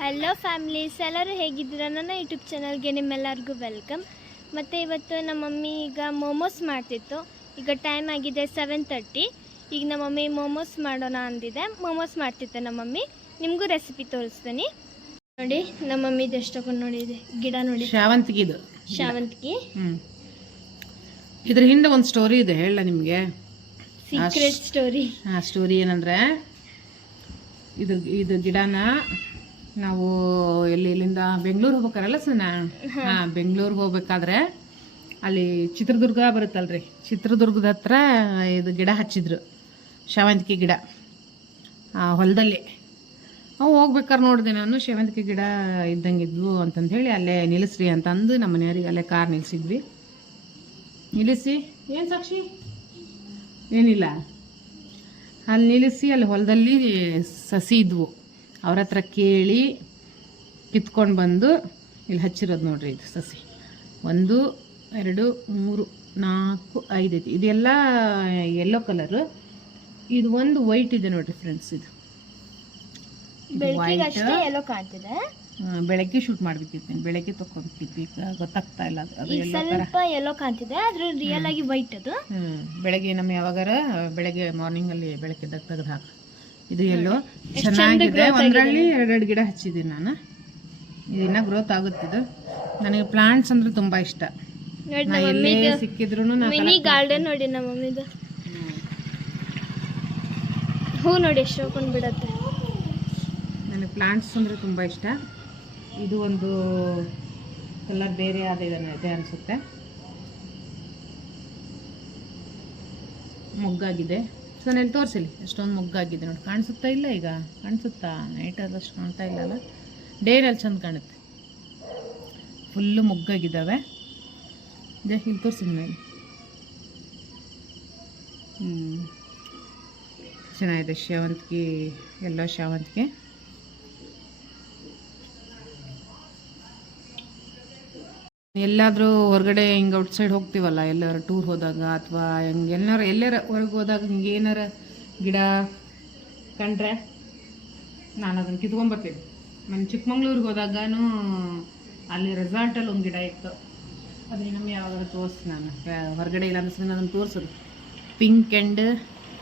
Hello families, ಎಲ್ಲರೂ ಹೇಗಿದ್ದೀರಾ? ನನ್ನ ಯೂಟ್ಯೂಬ್ ಚಾನಲ್ಗೆ ನಿಮ್ಮೆಲ್ಲರಿಗೂ ವೆಲ್ಕಮ್. ಮತ್ತು ಇವತ್ತು ನಮ್ಮ ಮಮ್ಮಿ ಈಗ ಮೋಮೋಸ್ ಮಾಡ್ತಿತ್ತು. ಈಗ ಟೈಮ್ ಆಗಿದೆ 7:30. ಈಗ ನಮ್ಮ ಮಮ್ಮಿ ಮೋಮೋಸ್ ಮಾಡೋಣ ಅಂದಿದೆ. ಮೋಮೋಸ್ ಮಾಡ್ತಿತ್ತು ನಮ್ಮ ಮಮ್ಮಿ. ನಿಮಗೂ ರೆಸಿಪಿ ತೋರಿಸ್ತೀನಿ ನೋಡಿ. ನಮ್ಮ ಮಮ್ಮಿದು ಎಷ್ಟು ತಗೊಂಡು ನೋಡಿದೆ ಗಿಡ ನೋಡಿ, ಶಾವಂತಿಗೆ. ಇದ್ರ ಹಿಂದೆ ಒಂದು ಸ್ಟೋರಿ ಇದೆ, ಹೇಳ ನಿಮಗೆ. Secret story. ಆ ಸ್ಟೋರಿ ಏನಂದ್ರೆ, ಇದು ಗಿಡನ ನಾವು ಇಲ್ಲಿಂದ ಬೆಂಗಳೂರು ಹೋಗ್ಬೇಕಾರಲ್ಲ ಸನ, ಬೆಂಗಳೂರಿಗೆ ಹೋಗ್ಬೇಕಾದ್ರೆ ಅಲ್ಲಿ ಚಿತ್ರದುರ್ಗ ಬರುತ್ತಲ್ರಿ, ಚಿತ್ರದುರ್ಗದ ಹತ್ರ ಇದು ಗಿಡ ಹಚ್ಚಿದ್ರು, ಶಾವಂತಿಗೆ ಗಿಡ ಹೊಲದಲ್ಲಿ. ಅವು ಹೋಗ್ಬೇಕಾದ್ರೆ ನೋಡಿದೆ ನಾನು, ಶಾವಂತಿಗೆ ಗಿಡ ಇದ್ದಂಗಿದ್ವು ಅಂತಂದು ಹೇಳಿ ಅಲ್ಲೇ ನಿಲ್ಲಿಸ್ರಿ ಅಂತಂದು ನಮ್ಮ ಮನೆಯವ್ರಿಗೆ ಅಲ್ಲೇ ಕಾರ್ ನಿಲ್ಲಿಸಿದ್ವಿ. ನಿಲ್ಲಿಸಿ ಏನು ಸಾಕ್ಷಿ ಏನಿಲ್ಲ, ಅಲ್ಲಿ ನಿಲ್ಲಿಸಿ ಅಲ್ಲಿ ಹೊಲದಲ್ಲಿ ಸಸಿ ಇದ್ವು. ಅವ್ರ ಹತ್ರ ಕೇಳಿ ಕಿತ್ಕೊಂಡು ಬಂದು ಇಲ್ಲಿ ಹಚ್ಚಿರೋದು ನೋಡ್ರಿ. ಇದು ಸಸಿ 1 2 3 4 5 ಐತಿ. ಇದೆಲ್ಲ ಯೆಲ್ಲೋ ಕಲರು. ಇದು ಒಂದು ವೈಟ್ ಇದೆ ನೋಡ್ರಿ ಫ್ರೆಂಡ್ಸ್. ಇದು ಬೆಳಗ್ಗೆ ಶೂಟ್ ಮಾಡ್ಬೇಕಿತ್ತು, ಬೆಳಗ್ಗೆ ತಗೋಬೇಕಿತ್ತು. ಈಗ ಗೊತ್ತಾಗ್ತಾ ಇಲ್ಲ, ಅದು ಸ್ವಲ್ಪ ಯೆಲ್ಲೋ ಕಾಣ್ತಿದೆ, ಆದ್ರೆ ರಿಯಲ್ ಆಗಿ ವೈಟ್ ಅದು. ಬೆಳಗ್ಗೆ ನಮ್ಮ ಯಾವಾಗಾರ ಬೆಳಗ್ಗೆ ಮಾರ್ನಿಂಗ್ ಅಲ್ಲಿ ಬೆಳಗ್ಗೆ ತೆಗೆದು ಹಾಕಿ. ಇದು ಎಲ್ಲೋ ಚೆನ್ನಾಗಿದೆ. ಒಂದರಲ್ಲಿ 2 ಗಿಡ ಹಚ್ಚಿದ್ದೀನಿ ನಾನು. ಇದನ್ನ ಗ್ರೋತ್ ಆಗುತ್ತಿದ್ದು. ನನಗೆ ಪ್ಲಾಂಟ್ಸ್ ಅಂದ್ರೆ ತುಂಬಾ ಇಷ್ಟ. ಸಿಕ್ಕಿದ್ರು ಮಿನಿ ಗಾರ್ಡನ್ ನೋಡಿ ನಮ್ಮ ಮಮ್ಮಿದು. ಹೂ ನೋಡಿ ಎಷ್ಟು ಹೋಗ್ಕೊಂಡು ಬಿಡತ್ತೆ. ನನಗೆ ಪ್ಲಾಂಟ್ಸ್ ಅಂದ್ರೆ ತುಂಬಾ ಇಷ್ಟ. ಇದು ಒಂದು ಕಲರ್ ಬೇರೆ ಇದೆ ಅನಿಸುತ್ತೆ, ಮೊಗ್ಗಾಗಿದೆ. ಸೊ ನಾನು ತೋರಿಸಲಿ ಎಷ್ಟೊಂದು ಮೊಗ್ಗಾಗಿದೆ ನೋಡಿ. ಕಾಣಿಸುತ್ತಾ ಇಲ್ಲ? ಈಗ ಕಾಣಿಸುತ್ತಾ? ನೈಟ್ ಆದಷ್ಟು ಕಾಣ್ತಾ ಇಲ್ಲಲ್ಲ, ಡೇರಲ್ಲಿ ಚಂದ ಕಾಣುತ್ತೆ. ಫುಲ್ಲು ಮೊಗ್ಗಾಗಿದ್ದಾವೆ. ಇಲ್ಲಿ ತೋರಿಸಿದ ಮೇಲೆ ಚೆನ್ನಾಗಿದೆ. ಶಾವಂತಿಗೆ, ಎಲ್ಲ ಶಾವಂತಿಗೆ. ಎಲ್ಲಾದರೂ ಹೊರಗಡೆ ಹಿಂಗೆ ಔಟ್ಸೈಡ್ ಹೋಗ್ತೀವಲ್ಲ, ಎಲ್ಲಾರು ಟೂರ್ ಹೋದಾಗ ಅಥವಾ ಹಿಂಗೆ ಎಲ್ಲಾರ ಹೊರಗೆ ಹೋದಾಗ ಹಿಂಗೆ ಏನಾರ ಗಿಡ ಕಂಡ್ರೆ ನಾನು ಅದನ್ನು ಕಿತ್ಕೊಂಬರ್ತೀನಿ. ನಾನು ಚಿಕ್ಕಮಂಗ್ಳೂರಿಗೆ ಹೋದಾಗೂ ಅಲ್ಲಿ ರೆಸಾರ್ಟಲ್ಲಿ ಒಂದು ಗಿಡ ಇತ್ತು, ಅದನ್ನ ನಮ್ಮ ಯಾವಾಗಾದ್ರೂ ತೋರಿಸಿ ನಾನು ಹೊರಗಡೆ ಇಲ್ಲ ಅನ್ಸಿದ್ರೆ ಅದನ್ನು ತೋರಿಸೋದು. ಪಿಂಕ್ ಆ್ಯಂಡ್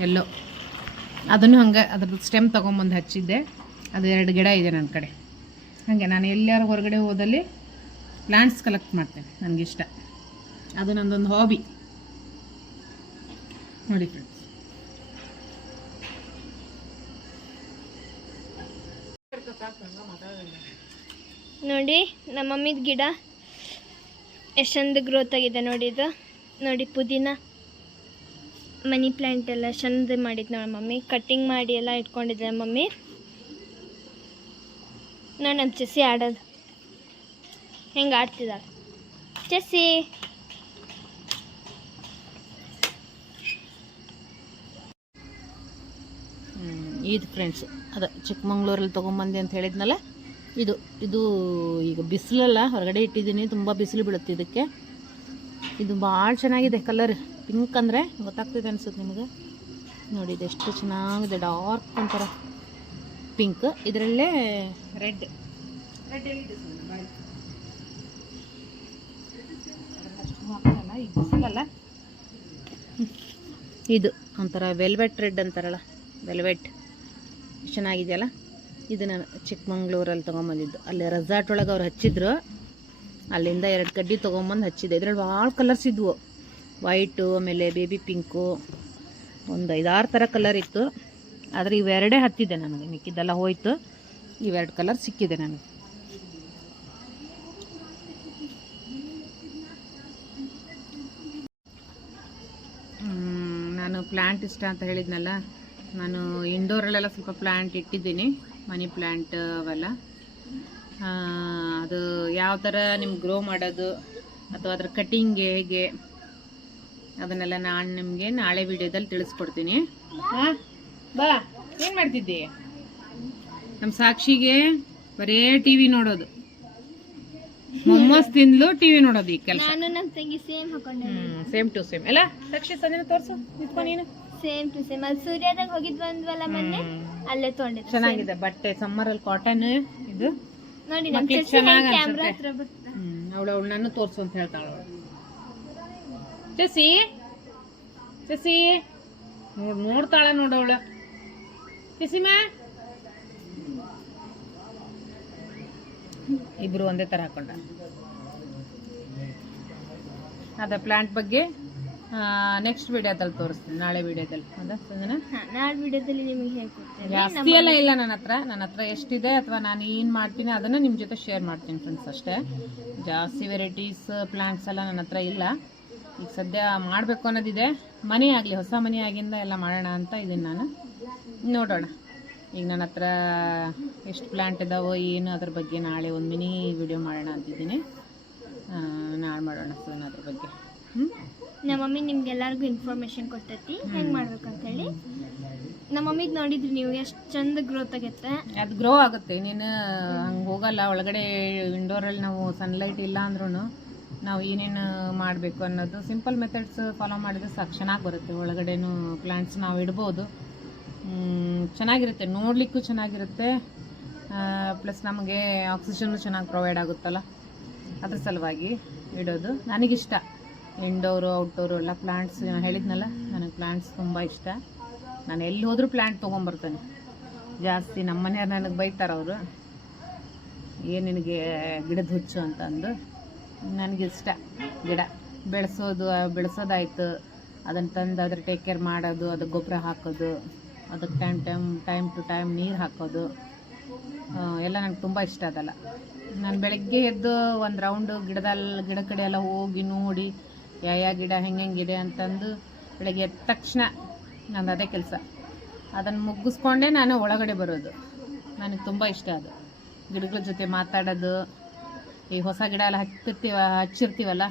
ಎಲ್ಲೋ, ಅದನ್ನು ಹಂಗೆ ಅದ್ರದ್ದು ಸ್ಟೆಮ್ ತೊಗೊಂಬಂದು ಹಚ್ಚಿದ್ದೆ. ಅದು 2 ಗಿಡ ಇದೆ ನನ್ನ ಕಡೆ. ಹಾಗೆ ನಾನು ಎಲ್ಲಾರು ಹೊರಗಡೆ ಹೋದಲ್ಲಿ ಪ್ಲಾಂಟ್ಸ್ ಕಲೆಕ್ಟ್ ಮಾಡ್ತೇನೆ, ನನಗಿಷ್ಟ. ಅದು ನನ್ನದೊಂದು ಹಾಬಿ ನೋಡಿ ಫ್ರೆಂಡ್ಸ್. ನೋಡಿ ನಮ್ಮ ಮಮ್ಮಿದ ಗಿಡ ಎಷ್ಟೊಂದು ಗ್ರೋತ್ ಆಗಿದೆ ನೋಡಿ. ಇದು ನೋಡಿ, ಪುದೀನ, ಮನಿ ಪ್ಲ್ಯಾಂಟ್ ಎಲ್ಲ ಚಂದ ಮಾಡಿದ್ದು ನೋಡಿ ಮಮ್ಮಿ. ಕಟ್ಟಿಂಗ್ ಮಾಡಿ ಎಲ್ಲ ಇಟ್ಕೊಂಡಿದ್ದೆ ಮಮ್ಮಿ. ನೋಡಿ ನಮ್ಮ ಚೆಸ್ಸಿ ಆಡೋದು ಹೆಂಗೆ ಆಡ್ತಿದ್ದಾಳೆ ಚೆಸ್ಸಿ. ಇದು ಫ್ರೆಂಡ್ಸ್, ಅದು ಚಿಕ್ಕಮಂಗ್ಳೂರಲ್ಲಿ ತೊಗೊಂಬಂದೆ ಅಂತ ಹೇಳಿದ್ನಲ್ಲ, ಇದು ಈಗ ಬಿಸಿಲಲ್ಲ, ಹೊರಗಡೆ ಇಟ್ಟಿದ್ದೀನಿ. ತುಂಬ ಬಿಸಿಲು ಬೀಳುತ್ತೆ ಇದಕ್ಕೆ. ಇದು ಭಾಳ ಚೆನ್ನಾಗಿದೆ ಕಲರ್. ಪಿಂಕ್ ಅಂದರೆ ಗೊತ್ತಾಗ್ತಿದೆ ಅನ್ಸುತ್ತೆ ನಿಮಗೆ ನೋಡಿ. ಇದು ಎಷ್ಟು ಚೆನ್ನಾಗಿದೆ, ಡಾರ್ಕ್ ಒಂಥರ ಪಿಂಕ್. ಇದರಲ್ಲೇ ರೆಡ್ ಎಲ್ಲಿದೆ ಈಗ ಬಿಸಿಲಲ್ಲ. ಇದು ಒಂಥರ ವೆಲ್ವೆಟ್ ರೆಡ್ ಅಂತಾರಲ್ಲ, ವೆಲ್ವೆಟ್ ಚೆನ್ನಾಗಿದೆಯಲ್ಲ. ಇದು ನಾನು ಚಿಕ್ಕಮಂಗ್ಳೂರಲ್ಲಿ ತೊಗೊಂಬಂದಿದ್ದು. ಅಲ್ಲಿ ರೆಸಾರ್ಟ್ ಒಳಗೆ ಅವ್ರು ಹಚ್ಚಿದ್ರು, ಅಲ್ಲಿಂದ 2 ಕಡ್ಡಿ ತೊಗೊಂಬಂದು ಹಚ್ಚಿದೆ. ಇದರಲ್ಲಿ ಭಾಳ ಕಲರ್ಸ್ ಇದ್ವು, ವೈಟು, ಆಮೇಲೆ ಬೇಬಿ ಪಿಂಕು, ಒಂದು 5-6 ಥರ ಕಲರ್ ಇತ್ತು. ಆದರೆ ಇವೆರಡೇ ಹತ್ತಿದೆ ನನಗೆ, ಮಿಕ್ಕಿದ್ದೆಲ್ಲ ಹೋಯ್ತು. ಇವೆರಡು ಕಲರ್ ಸಿಕ್ಕಿದೆ ನನಗೆ. ನಾನು ಪ್ಲ್ಯಾಂಟ್ ಇಷ್ಟ ಅಂತ ಹೇಳಿದ್ನಲ್ಲ, ನಾನು ಇಂಡೋರಲ್ಲೆಲ್ಲ ಸ್ವಲ್ಪ ಪ್ಲ್ಯಾಂಟ್ ಇಟ್ಟಿದ್ದೀನಿ, ಮನಿ ಪ್ಲ್ಯಾಂಟ್ ಅವೆಲ್ಲ. ಅದು ಯಾವ ಥರ ನಿಮ್ಗೆ ಗ್ರೋ ಮಾಡೋದು ಅಥವಾ ಅದರ ಕಟಿಂಗ್ ಹೇಗೆ, ಅದನ್ನೆಲ್ಲ ನಾನು ನಿಮಗೆ ನಾಳೆ ವಿಡಿಯೋದಲ್ಲಿ ತಿಳಿಸ್ಕೊಡ್ತೀನಿ. ಬಾ, ಏನು ಮಾಡ್ತಿದ್ದಿ? ನಮ್ಮ ಸಾಕ್ಷಿಗೆ ಬರೇ TV ನೋಡೋದು, ಮೊಮ್ಮಸ್ ತಿಂದ್ಲು ಟಿವಿ ನೋಡೋದು ಈ ಕೆಲಸ. ನಾನು ನಮ್ಮ ತಂಗಿ ಸೇಮ್ ಹಾಕೊಂಡೆ, ಸೇಮ್ ಟು ಸೇಮ್. ಎಲ್ಲ ಸಾಕ್ಷಿ ಸಂಜೆ ತೋರಿಸು, ನಿಂತ್ಕೊ ನೀನು. Same to same. ಅಲ್ಲಿ ಸೂರ್ಯದಾಗ ಹೋಗಿದ್ವಿ ಅಂದ್ವಲ್ಲ ಮೊನ್ನೆ, ಅಲ್ಲೇ ತೊಗೊಂಡಿದ್ದೆ. ಚೆನ್ನಾಗಿದೆ ಬಟ್ಟೆ. ಸಮ್ಮರಲ್ಲಿ ಕಾಟನ್, ಇದು ನೋಡಿ ನಮ್ಮ ಮಕ್ಳಿಗೆ ಚಚ್ಚಿ ಚೆನ್ನಾಗ್ ಕ್ಯಾಮ್ರಾ ಅನ್ಸುತ್ತೆ. ಹತ್ರ ಬರ್ತಾ ಅವಳು ನನ್ನ ತೋರ್ಸು ಅಂತ ಹೇಳ್ತಾಳ ಚಸಿ ಚಸಿ ನೋಡ್ತಾಳೆ ನೋಡವಳು ಚಸಿಮಾ ಇಬ್ರು ಒಂದೇ ತರ ಹಾಕೊಂಡ ಅದ ಪ್ಲಾಂಟ್ ಬಗ್ಗೆ ನೆಕ್ಸ್ಟ್ ವಿಡಿಯೋದಲ್ಲಿ ತೋರಿಸ್ತೀನಿ, ನಾಳೆ ವಿಡಿಯೋದಲ್ಲಿ. ಹೌದಾ ಸಂಜನಾ? ನಾಳೆ ವಿಡಿಯೋದಲ್ಲಿ ನಿಮಗೆ ಹೇಳ್ಕೊಡ್ತೇನೆ. ಜಾಸ್ತಿ ಎಲ್ಲ ಇಲ್ಲ ನನ್ನ ಹತ್ರ ಎಷ್ಟಿದೆ ಅಥವಾ ನಾನು ಏನು ಮಾಡ್ತೀನಿ ಅದನ್ನು ನಿಮ್ಮ ಜೊತೆ ಶೇರ್ ಮಾಡ್ತೀನಿ ಫ್ರೆಂಡ್ಸ್ ಅಷ್ಟೇ. ಜಾಸ್ತಿ ವೆರೈಟೀಸ್ ಪ್ಲಾಂಟ್ಸ್ ಎಲ್ಲ ನನ್ನ ಹತ್ರ ಇಲ್ಲ. ಈಗ ಸದ್ಯ ಮಾಡಬೇಕು ಅನ್ನೋದಿದೆ, ಮನೆ ಆಗಲಿ ಹೊಸ ಮನೆ ಆಗಿಂದ ಎಲ್ಲ ಮಾಡೋಣ ಅಂತ ಇದ್ದೀನಿ ನಾನು. ನೋಡೋಣ ಈಗ ನನ್ನ ಹತ್ರ ಎಷ್ಟು ಪ್ಲಾಂಟ್ ಇದಾವೋ ಏನು ಅದ್ರ ಬಗ್ಗೆ ನಾಳೆ ಒಂದು ಮಿನಿ ವಿಡಿಯೋ ಮಾಡೋಣ ಅಂತಿದ್ದೀನಿ. ನಾಳೆ ಮಾಡೋಣ ಸೋನ್ ಅದ್ರ ಬಗ್ಗೆ. ನಮ್ಮ ಮಮ್ಮಿ ನಿಮ್ಗೆಲ್ಲರಿಗೂ ಇನ್ಫಾರ್ಮೇಶನ್ ಕೊಡ್ತೈತಿ ಹೆಂಗೆ ಮಾಡ್ಬೇಕಂತ ಹೇಳಿ. ನಮ್ಮ ಮಮ್ಮಿಗೆ ನೋಡಿದ್ರಿ ನೀವು ಎಷ್ಟು ಚಂದ ಗ್ರೋತ್ ಆಗತ್ತೆ. ಅದು ಗ್ರೋ ಆಗುತ್ತೆ, ನೀನು ಹಂಗೆ ಹೋಗಲ್ಲ ಒಳಗಡೆ. ಇಂಡೋರಲ್ಲಿ ನಾವು ಸನ್ಲೈಟ್ ಇಲ್ಲ ಅಂದ್ರೂ ನಾವು ಏನೇನು ಮಾಡಬೇಕು ಅನ್ನೋದು ಸಿಂಪಲ್ ಮೆಥಡ್ಸ್ ಫಾಲೋ ಮಾಡಿದ್ರೆ ಸಾಕು, ಚೆನ್ನಾಗಿ ಬರುತ್ತೆ. ಒಳಗಡೆನೂ ಪ್ಲಾಂಟ್ಸ್ ನಾವು ಇಡ್ಬೋದು, ಚೆನ್ನಾಗಿರುತ್ತೆ, ನೋಡಲಿಕ್ಕೂ ಚೆನ್ನಾಗಿರುತ್ತೆ. ಪ್ಲಸ್ ನಮಗೆ ಆಕ್ಸಿಜನ್ನು ಚೆನ್ನಾಗಿ ಪ್ರೊವೈಡ್ ಆಗುತ್ತಲ್ಲ, ಅದ್ರ ಸಲುವಾಗಿ ಇಡೋದು ನನಗಿಷ್ಟ. ಇಂಡೋರು ಔಟ್ಡೋರು ಎಲ್ಲ ಪ್ಲಾಂಟ್ಸ್ ಹೇಳಿದ್ನಲ್ಲ, ನನಗೆ ಪ್ಲಾಂಟ್ಸ್ ತುಂಬ ಇಷ್ಟ. ನಾನು ಎಲ್ಲಿ ಹೋದರೂ ಪ್ಲಾಂಟ್ ತೊಗೊಂಬರ್ತೇನೆ ಜಾಸ್ತಿ. ನಮ್ಮ ಮನೆಯವ್ರು ನನಗೆ ಬೈತಾರೆ, ಅವರು ಏನು ನಿನಗೆ ಗಿಡದ ಹುಚ್ಚು ಅಂತಂದು. ನನಗಿಷ್ಟ ಗಿಡ ಬೆಳೆಸೋದಾಯ್ತು, ಅದನ್ನು ತಂದು ಅದ್ರ ಟೇಕ್ ಕೇರ್ ಮಾಡೋದು, ಅದಕ್ಕೆ ಗೊಬ್ಬರ ಹಾಕೋದು, ಅದಕ್ಕೆ ಟೈಮ್ ಟು ಟೈಮ್ ನೀರು ಹಾಕೋದು ಎಲ್ಲ ನನಗೆ ತುಂಬ ಇಷ್ಟ. ಅದಲ್ಲ ನಾನು ಬೆಳಗ್ಗೆ ಎದ್ದು ಒಂದು ರೌಂಡು ಗಿಡ ಕಡೆ ಎಲ್ಲ ಹೋಗಿ ನೋಡಿ ಯಾವ ಗಿಡ ಹೆಂಗಿದೆ ಅಂತಂದು ಬೆಳಗ್ಗೆ ಎದ್ದ ತಕ್ಷಣ ನಂದು ಅದೇ ಕೆಲಸ. ಅದನ್ನು ಮುಗಿಸ್ಕೊಂಡೇ ನಾನು ಒಳಗಡೆ ಬರೋದು. ನನಗೆ ತುಂಬ ಇಷ್ಟ ಅದು, ಗಿಡಗಳ ಜೊತೆ ಮಾತಾಡೋದು. ಈ ಹೊಸ ಗಿಡ ಎಲ್ಲ ಹಚ್ಚಿರ್ತೀವಲ್ಲ,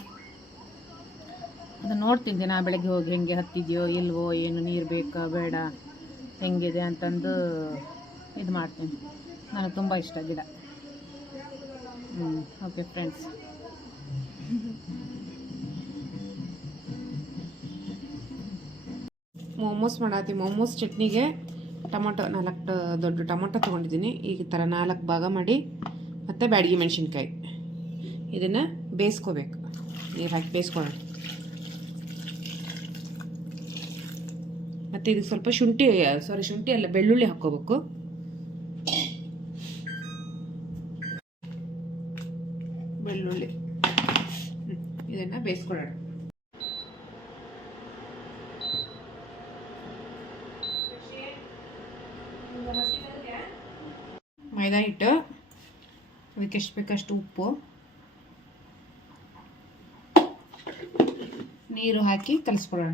ಅದು ನೋಡ್ತೀನಿ ನಾ ಬೆಳಗ್ಗೆ ಹೋಗಿ ಹೆಂಗೆ ಹತ್ತಿದೆಯೋ ಇಲ್ವೋ, ಏನು ನೀರು ಬೇಕಾ ಬೇಡ, ಹೆಂಗಿದೆ ಅಂತಂದು ಇದು ಮಾಡ್ತೀನಿ. ನನಗೆ ತುಂಬ ಇಷ್ಟ ಗಿಡ. ಓಕೆ ಫ್ರೆಂಡ್ಸ್, ಮೋಮೋಸ್ ಮಾಡತ್ತಿ. ಮೋಮೋಸ್ ಚಟ್ನಿಗೆ ಟೊಮೊಟೊ 4 ದೊಡ್ಡ ಟೊಮೊಟೊ ತೊಗೊಂಡಿದ್ದೀನಿ. ಈ ಥರ 4 ಭಾಗ ಮಾಡಿ, ಮತ್ತು ಬ್ಯಾಡಗಿ ಮೆಣಸಿನ್ಕಾಯಿ ಇದನ್ನು ಬೇಯಿಸ್ಕೋಬೇಕು. ನೀರು ಹಾಕಿ ಬೇಯಿಸ್ಕೊಳ್ಳೋಣ. ಮತ್ತು ಇದಕ್ಕೆ ಸ್ವಲ್ಪ ಶುಂಠಿ ಅಲ್ಲ ಬೆಳ್ಳುಳ್ಳಿ ಹಾಕ್ಕೋಬೇಕು. ಬೆಳ್ಳುಳ್ಳಿ ಇದನ್ನು ಬೇಯಿಸ್ಕೊಳ್ಳೋಣ. ಮೈದಾ ಹಿಟ್ಟು, ಅದಕ್ಕೆ ಎಷ್ಟು ಬೇಕಷ್ಟು ಉಪ್ಪು, ನೀರು ಹಾಕಿ ಕಲಿಸ್ಕೊಳ್ಳೋಣ.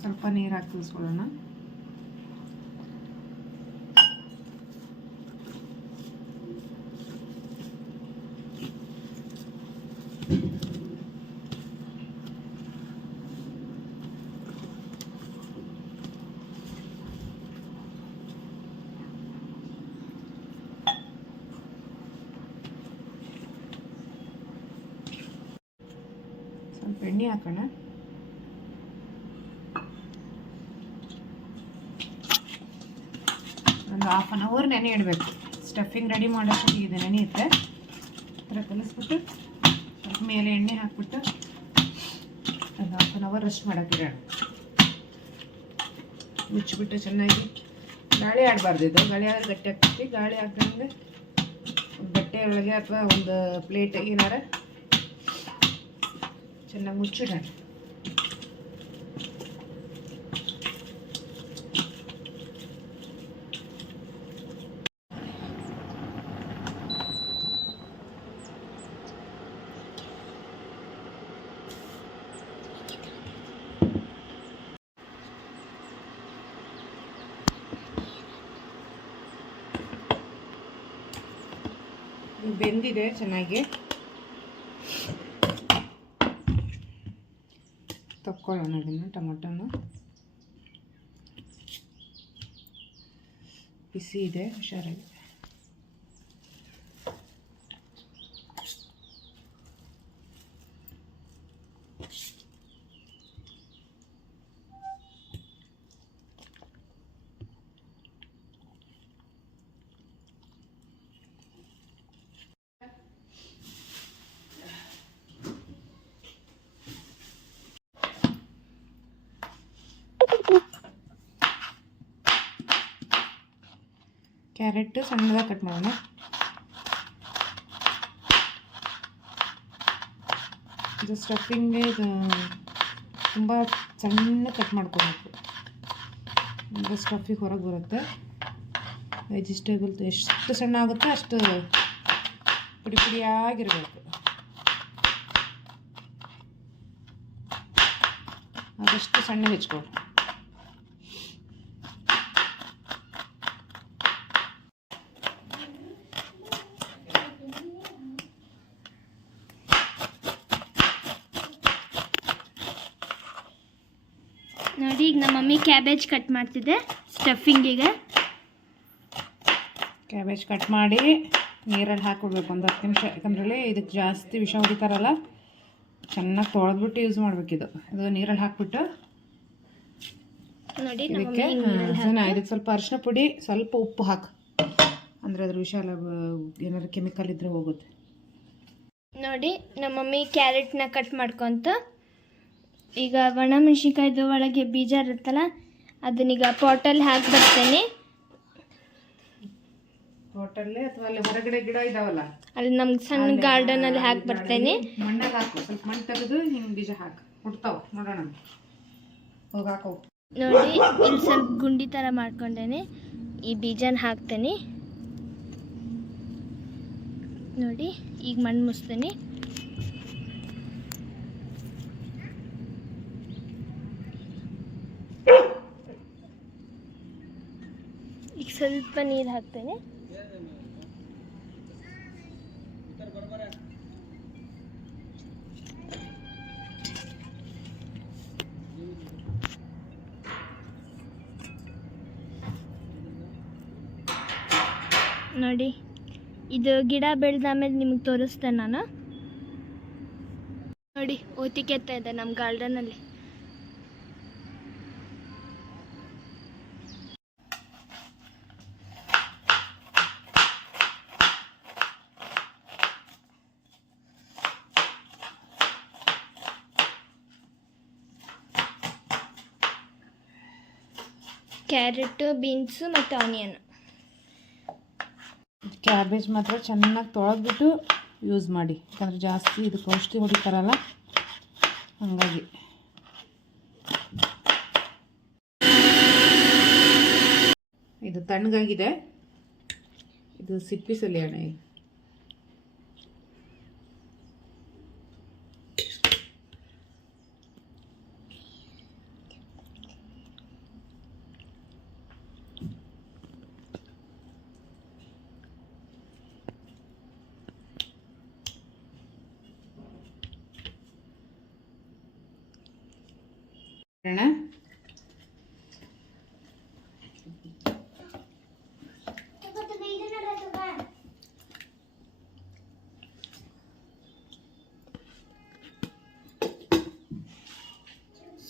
ಸ್ವಲ್ಪ ನೀರು ಹಾಕಿ ಕಲಿಸ್ಕೊಳ್ಳೋಣ. ಸ್ವಲ್ಪ ಎಣ್ಣೆ ಹಾಕೋಣ. ಒಂದು 1/2 ಅವರ್ ನೆನೆ ಇಡಬೇಕು. ಸ್ಟಫಿಂಗ್ ರೆಡಿ ಮಾಡೋಷ್ಟೊತ್ತಿಗೆ ಇದು ನೆನೆಯುತ್ತೆ. ಥರ ಕಲಿಸ್ಬಿಟ್ಟು ಸ್ವಲ್ಪ ಮೇಲೆ ಎಣ್ಣೆ ಹಾಕ್ಬಿಟ್ಟು ಒಂದು 1/2 ಅವರ್ ರೆಸ್ಟ್ ಮಾಡೋಕ್ಕಿರೋಣ. ಮುಚ್ಚಿಬಿಟ್ಟು ಚೆನ್ನಾಗಿ ಗಾಳಿ ಆಡಬಾರ್ದು. ಇದು ಗಾಳಿ ಆದರೆ ಗಟ್ಟಿ ಆಗ್ತೈತಿ. ಗಾಳಿ ಆಗ್ದಂಗೆ ಬಟ್ಟೆ ಒಳಗೆ ಅಥವಾ ಒಂದು ಪ್ಲೇಟ್ ಏನಾರ ಚೆನ್ನಾಗಿ ಮುಚ್ಚಿಡೋಣ. ಬೆಂದಿದೆ ಚೆನ್ನಾಗಿ. ಹೆಚ್ಕೊಳ್ಳೋಣ ಇದನ್ನು. ಟೊಮೊಟೊನ ಬಿಸಿ ಇದೆ, ಹುಷಾರಾಗಿ. ಕ್ಯಾರೆಟ್ ಸಣ್ಣದಾಗಿ ಕಟ್ ಮಾಡೋಣ. ಇದು ಸ್ಟಫಿಂಗ್ಗೆ ಇದು ತುಂಬ ಸಣ್ಣ ಕಟ್ ಮಾಡ್ಕೋಬೇಕು, ಅಂದರೆ ಸ್ಟಫಿಗೆ ಹೊರಗೆ ಬರುತ್ತೆ. ವೆಜಿಟೇಬಲ್ ಎಷ್ಟು ಸಣ್ಣ ಆಗುತ್ತೆ ಅಷ್ಟು ಪುಡಿ ಪುಡಿಯಾಗಿರಬೇಕು. ಅದಷ್ಟು ಸಣ್ಣ ಹೆಚ್ಕೊಳ್ಳಿ. ನೋಡಿ ಈಗ ನಮ್ಮ ಮಮ್ಮಿ ಕ್ಯಾಬೇಜ್ ಕಟ್ ಮಾಡ್ತಿದ್ದೆ ಸ್ಟಫಿಂಗಿಗೆ. ಕ್ಯಾಬೇಜ್ ಕಟ್ ಮಾಡಿ ನೀರಲ್ಲಿ ಹಾಕ್ಬಿಡ್ಬೇಕು 10 ನಿಮಿಷ, ಯಾಕಂದ್ರೆ ಇದಕ್ಕೆ ಜಾಸ್ತಿ ವಿಷ ಹೊಡಿತಾರಲ್ಲ. ಚೆನ್ನಾಗಿ ತೊಳೆದ್ಬಿಟ್ಟು ಯೂಸ್ ಮಾಡ್ಬೇಕಿದು. ಇದು ನೀರಲ್ಲಿ ಹಾಕ್ಬಿಟ್ಟು ನೋಡಿ ಇದಕ್ಕೆ ಇದಕ್ಕೆ ಸ್ವಲ್ಪ ಅರಿಶಿನ ಪುಡಿ, ಸ್ವಲ್ಪ ಉಪ್ಪು ಹಾಕು, ಅಂದರೆ ಅದ್ರ ವಿಷ ಎಲ್ಲ ಏನಾದ್ರು ಕೆಮಿಕಲ್ ಇದ್ದರೆ ಹೋಗುತ್ತೆ. ನೋಡಿ ನಮ್ಮ ಮಮ್ಮಿ ಕ್ಯಾರೆಟ್ನ ಕಟ್ ಮಾಡ್ಕೊತ ಈಗ ಒಣಮೆಣ್ಸಿನ್ಕಾಯ್ದು ಒಳಗೆ ಬೀಜ ಇರುತ್ತಲ್ಲ ಅದನ್ನೀಗ ಪಾಟಲ್ಲಿ ಹಾಕಿ ಬರ್ತೇನೆ. ಪಾಟಲ್ಲೇ ಅಥವಾ ಅಲ್ಲಿ ಹೊರಗಡೆ ಗಿಡ ಇದಾವಲ್ಲ ಅಲ್ಲಿ ನಮ್ಗೆ ಸಣ್ಣ ಗಾರ್ಡನಲ್ಲಿ ಹಾಕಿ ಬರ್ತೇನೆ. ಮಣ್ಣಾಗ ಹಾಕು, ಸ್ವಲ್ಪ ಮಣ್ಣು ತೆಗೆದು ಹಿಂಗೆ ಬೀಜ ಹಾಕು, ಹುಡ್ತಾವ ನೋಡೋಣ. ಹೋಗಿ ಹಾಕೋ. ನೋಡಿ ಇಲ್ಲಿ ಸ್ವಲ್ಪ ಗುಂಡಿ ಥರ ಮಾಡ್ಕೊಂಡೇನೆ, ಈ ಬೀಜನ ಹಾಕ್ತೇನೆ. ನೋಡಿ ಈಗ ಮಣ್ಣು ಮುಚ್ತೇನೆ. ಈಗ ಸ್ವಲ್ಪ ನೀರು ಹಾಕ್ತೇನೆ. ನೋಡಿ ಇದು ಗಿಡ ಬೆಳೆದಾದ್ಮೇಲೆ ನಿಮಗೆ ತೋರಿಸ್ತೇನೆ ನಾನು. ನೋಡಿ ಓತಿಕೆತ್ತ ಇದೆ ನಮ್ಮ ಗಾರ್ಡನಲ್ಲಿ. ಕ್ಯಾರೆಟ್, ಬೀನ್ಸು ಮತ್ತು ಆನಿಯನ್. ಕ್ಯಾಬೇಜ್ ಮಾತ್ರ ಚೆನ್ನಾಗಿ ತೊಳೆದ್ಬಿಟ್ಟು ಯೂಸ್ ಮಾಡಿ, ಯಾಕಂದರೆ ಜಾಸ್ತಿ ಇದಕ್ಕೆ ಔಷಧಿ ಹೊಡಿತಾರಲ್ಲ, ಹಾಗಾಗಿ. ಇದು ತಣ್ಣಗಾಗಿದೆ, ಇದು ಸಿಪ್ಪಿ ಸಲಿಯೋಣ.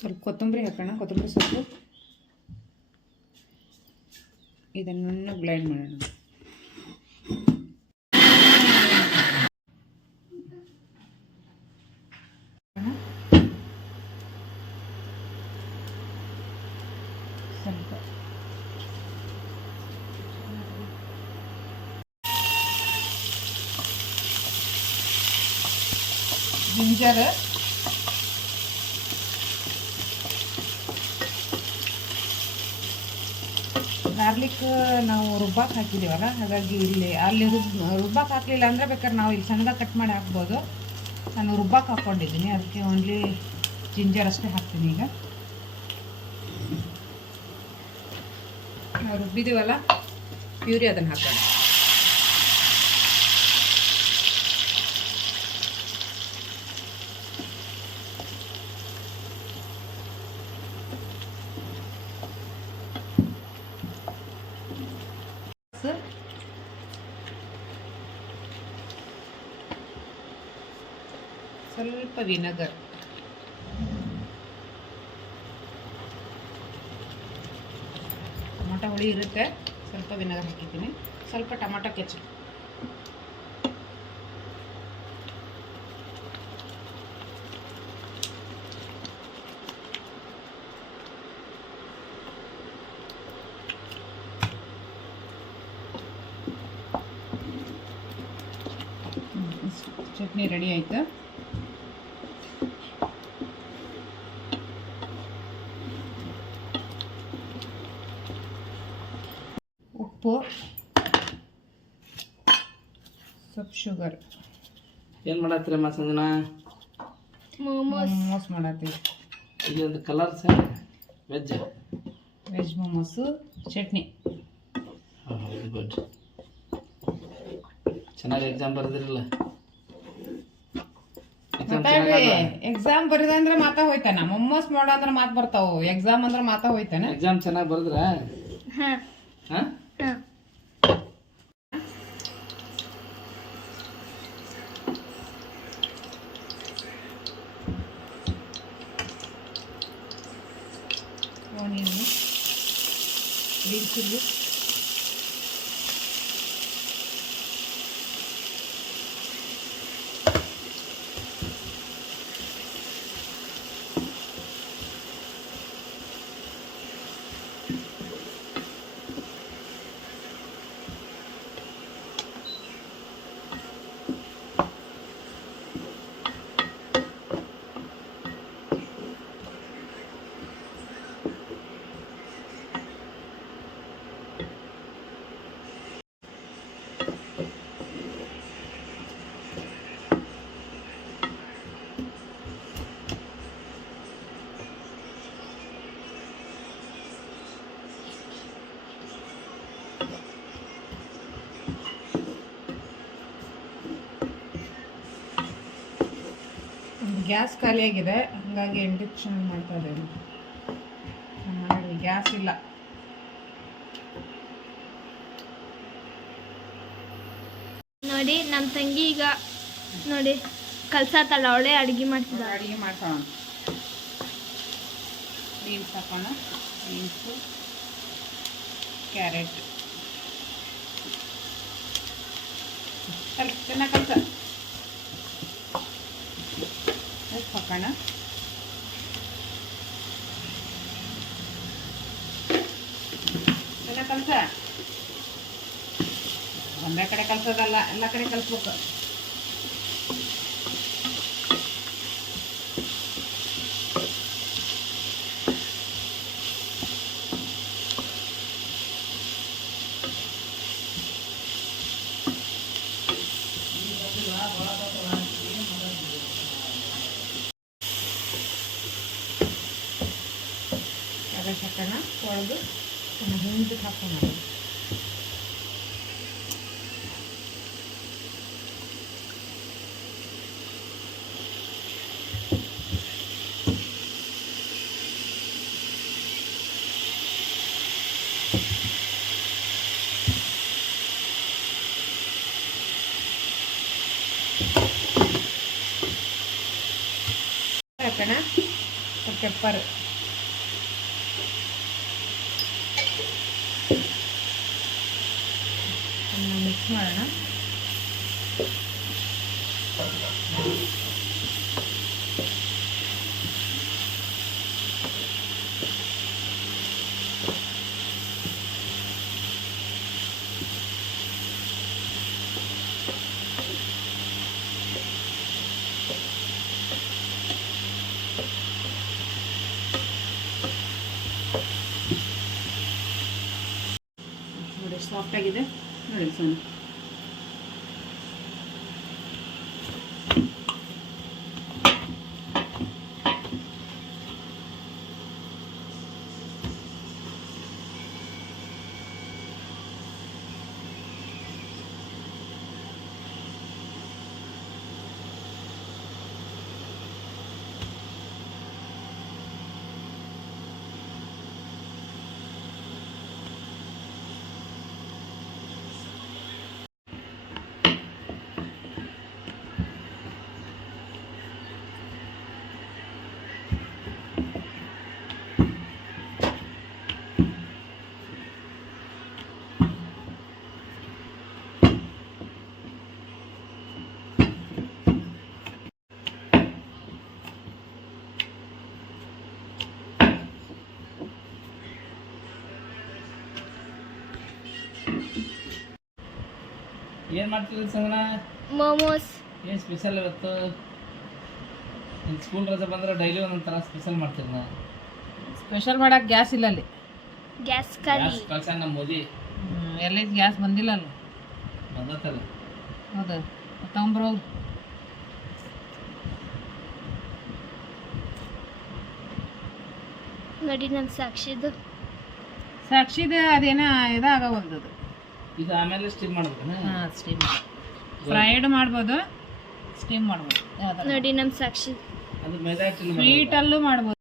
ಸ್ವಲ್ಪ ಕೊತ್ತಂಬರಿ ಹಾಕೋಣ, ಕೊತ್ತಂಬರಿ ಸೊಪ್ಪು. ಇದನ್ನು ಗ್ಲೈಂಡ್ ಮಾಡೋಣ. ಸ್ವಲ್ಪ ಜಿಂಜರ್, ಗಾರ್ಲಿಕ್ ನಾವು ರುಬ್ಬಾಕ್ ಹಾಕಿದ್ದೀವಲ್ಲ, ಹಾಗಾಗಿ ಇಲ್ಲಿ ಅಲ್ಲಿ ರುಬ್ಬಾಕ್ ಹಾಕಲಿಲ್ಲ ಅಂದರೆ ಬೇಕಾದ್ರೆ ನಾವು ಇಲ್ಲಿ ಸಣ್ಣದಾಗಿ ಕಟ್ ಮಾಡಿ ಹಾಕ್ಬೋದು. ನಾನು ರುಬ್ಬಾಕ್ ಹಾಕ್ಕೊಂಡಿದ್ದೀನಿ, ಅದಕ್ಕೆ ಓನ್ಲಿ ಜಿಂಜರ್ ಅಷ್ಟೇ ಹಾಕ್ತೀನಿ. ಈಗ ನಾವು ರುಬ್ಬಿದ್ದೀವಲ್ಲ ಪ್ಯೂರಿ, ಅದನ್ನು ಹಾಕೋಣ. ಸ್ವಲ್ಪ ವಿನೆಗರ್. ಟೊಮೊಟೊ ಹುಳಿ ಇರುತ್ತೆ, ಸ್ವಲ್ಪ ವಿನೆಗರ್ ಹಾಕಿದ್ದೀನಿ, ಸ್ವಲ್ಪ ಟೊಮೊಟೊ ಕೆಚಪ್. ಚಟ್ನಿ ರೆಡಿ ಆಯ್ತು. ಉಪ್ಪು, ಸ್ವಲ್ಪ ಶುಗರ್. ಏನು ಮಾಡತ್ತೀರಮ್ಮ ಸಂಜನಾ? ಮೋಮೋಸ್ ಮಾಡತ್ತೀವಿ. ಇದೊಂದು ಕಲರ್ಸ್ ವೆಜ್ ಮೋಮೋಸು, ಚಟ್ನಿ. Very good. ಚೆನ್ನಾಗಿ ಎಕ್ಸಾಮ್ ಬರೆದಿರಲ್ಲ? ಎಕ್ಸಾಮ್ ಬರಿದಂದ್ರೆ ಮಾತಾ ಹೋಯ್ತಾನ. ಮೊಮ್ಮೋಸ್ ಮಾಡೋಂದ್ರೆ ಮಾತು ಬರ್ತಾವು, ಎಕ್ಸಾಮ್ ಅಂದ್ರೆ ಮಾತಾ ಹೋಯ್ತಾನ. ಎಕ್ಸಾಮ್ ಚೆನ್ನಾಗಿ ಬರೆದ್ರ? ಹಾಂ ಹಾಂ ಹಾಂ. ಆನಿಯನ್, ಗ್ರೀನ್ ಚಿಲ್ಲಿ, ಗ್ಯಾಸ್ ಖಾಲಿಯಾಗಿದೆ, ಹಾಗಾಗಿ ಇಂಡಕ್ಷನ್ ಮಾಡ್ತಾ ಇದ್ದೇನೆ. ನಮ್ಮ ಮನೇಲಿ ಗ್ಯಾಸ್ ಇಲ್ಲ. ನೋಡಿ ನಮ್ಮ ತಂಗಿ ಈಗ ನೋಡಿ ಕಲ್ಸತ್ತಲ್ಲ, ಅವಳೇ ಅಡುಗೆ ಮಾಡ್ತಿದ್ದ. ಅಡುಗೆ ಮಾಡ್ಕೊಳ್ಳೋಣ. ಬೀನ್ಸ್ ಹಾಕೋಣ, ಬೀನ್ಸು, ಕ್ಯಾರೆಟ್. ಚೆನ್ನಾಗಿ ಕಲ್ಸ. ಉಪ್ಪು ಹಾಕೋಣ. ಚೆನ್ನಾಗಿ ಕಲ್ಸ. ಒಂದೇ ಕಡೆ ಕಲ್ಸೋದಲ್ಲ, ಎಲ್ಲ ಕಡೆ ಕಲಿಸ್ಬೇಕು. ಕ್ಯಾಬೇಜ್ ಹಾಕೋಣ, ತೊಳೆದು ಹಿಂದಕ್ಕೆ ಹಾಕೋಣ. ಹಾಕೋಣ ಸ್ವಲ್ಪ ಪೆಪ್ಪರ್. ಮಿಕ್ಸ್ ಮಾಡೋಣ. ನೋಡಿ ಸಾಫ್ಟ್ ಆಗಿದೆ ನೋಡಿ ಸಣ್ಣ. ಏನು ಮಾಡ್ತಿದ್ರಿ ಸಂಗನ? ಮೋಮೋಸ್. ಏನು ಸ್ಪೆಷಲ್ ಇವತ್ತು? ನಿನ್ನ ಸ್ಕೂಲ್ ರಜೆ ಬಂದ್ರೆ ಡೈಲಿ ಒಂದೊಂದು ಥರ ಸ್ಪೆಷಲ್ ಮಾಡ್ತೀರಿ ನಾ. ಸ್ಪೆಷಲ್ ಮಾಡಕ್ಕೆ ಗ್ಯಾಸ್ ಇಲ್ಲ ಅಲ್ಲಿ. ಗ್ಯಾಸ್ ಖಾಲಿ. ಗ್ಯಾಸ್ ಕಳ್ಸ ನಮ್ಮ ಮೋದಿ ಎಲ್ಲ ಗ್ಯಾಸ್ ಬಂದಿಲ್ಲ ಅಲ್ಲ. ಬಂದತ್ತಲ್ಲ. ಹೌದು ತಗೊಂಬರೋ. ನೋಡಿ ನಮ್ಮ ಸಾಕ್ಷಿದು. ಸಾಕ್ಷಿದ ಅದೇನ ಇದಾಗ ಒಂದದು. ಇದು ಆಮೇಲೆ ಸ್ಟೀಮ್ ಮಾಡ್ಬೇಕನ? ಹಾಂ, ಸ್ಟೀಮ್ ಫ್ರೈಡ್ ಮಾಡ್ಬೋದು, ಸ್ಟೀಮ್ ಮಾಡ್ಬೋದು. ಯಾವ್ದಾರ ನೋಡಿ ನಮ್ಮ ಸಾಕ್ಷಿ. ಅದು ಮೈದಾ ಹಿಟ್ಟಲ್ಲಿ ಸ್ವೀಟಲ್ಲೂ ಮಾಡ್ಬೋದು.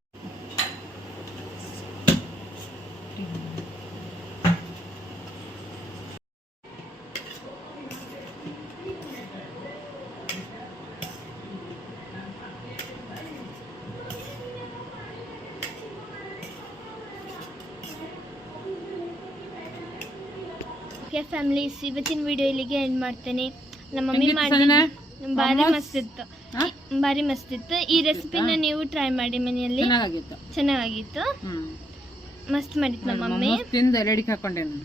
ಓಕೆ ಫ್ಯಾಮಿಲೀಸ್, ಇವತ್ತಿನ ವಿಡಿಯೋ ಇಲ್ಲಿಗೆ ಎಂಡ್ ಮಾಡ್ತೇನೆ. ನಮ್ಮ ಮಮ್ಮಿ ಹೆಂಗಿತ್ತು ಮಾಡಿ ಸಂಜನಾ? ಭಾರಿ ಮೊಮೋಸ್? ಮಸ್ತಿತ್ತು. ಹಾ? ಭಾರಿ ಮಸ್ತಿತ್ತು. ಈ ರೆಸಿಪಿನ ನೀವು ಟ್ರೈ ಮಾಡಿ ಮನೆಯಲ್ಲಿ. ಚೆನ್ನಾಗಿತ್ತು. ಚೆನ್ನಾಗಿತ್ತು. ಮಸ್ತ್ ಮಾಡಿತ್ತು ನಮ್ಮ ಮಮ್ಮಿ. ತಿಂದು ಎಲೆಡಿಗೆ ಹಾಕೊಂಡೆ ನಾನು.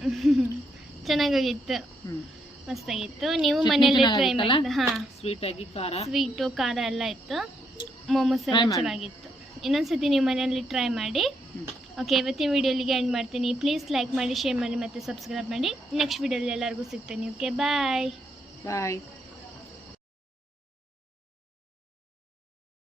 ಚೆನ್ನಾಗಿತ್ತು, ಹ್ಮ್. ಮಸ್ತಾಗಿತ್ತು. ನೀವು ಚಟ್ನಿ ಮನೆಯಲ್ಲಿ ಟ್ರೈ ಚೆನ್ನಾಗಿತ್ತಲ್ಲ? ಮಾಡಿ. ಹಾಂ, ಸ್ವೀಟ್ ಆಗಿ ಖಾರ. ಸ್ವೀಟು ಖಾರ ಎಲ್ಲ ಇತ್ತು. ಮೋಮೋಸ್ ಎಲ್ಲ Try ಮಾಡಿ. ಚೆನ್ನಾಗಿತ್ತು. ಇನ್ನೊಂದ್ಸತಿ ನೀವು ಮನೆಯಲ್ಲಿ ಟ್ರೈ ಮಾಡಿ. ಹ್ಮ್. ಓಕೆ, ಇವತ್ತಿನ ವಿಡಿಯೋಲಿಗೆ ಎಂಡ್ ಮಾಡ್ತೀನಿ. ಪ್ಲೀಸ್ ಲೈಕ್ ಮಾಡಿ, ಶೇರ್ ಮಾಡಿ ಮತ್ತು ಸಬ್ಸ್ಕ್ರೈಬ್ ಮಾಡಿ. ನೆಕ್ಸ್ಟ್ ವಿಡಿಯೋಲಿ ಎಲ್ಲರಿಗೂ ಸಿಗ್ತೇನೆ. ಓಕೆ, ಬಾಯ್. ಬಾಯ್.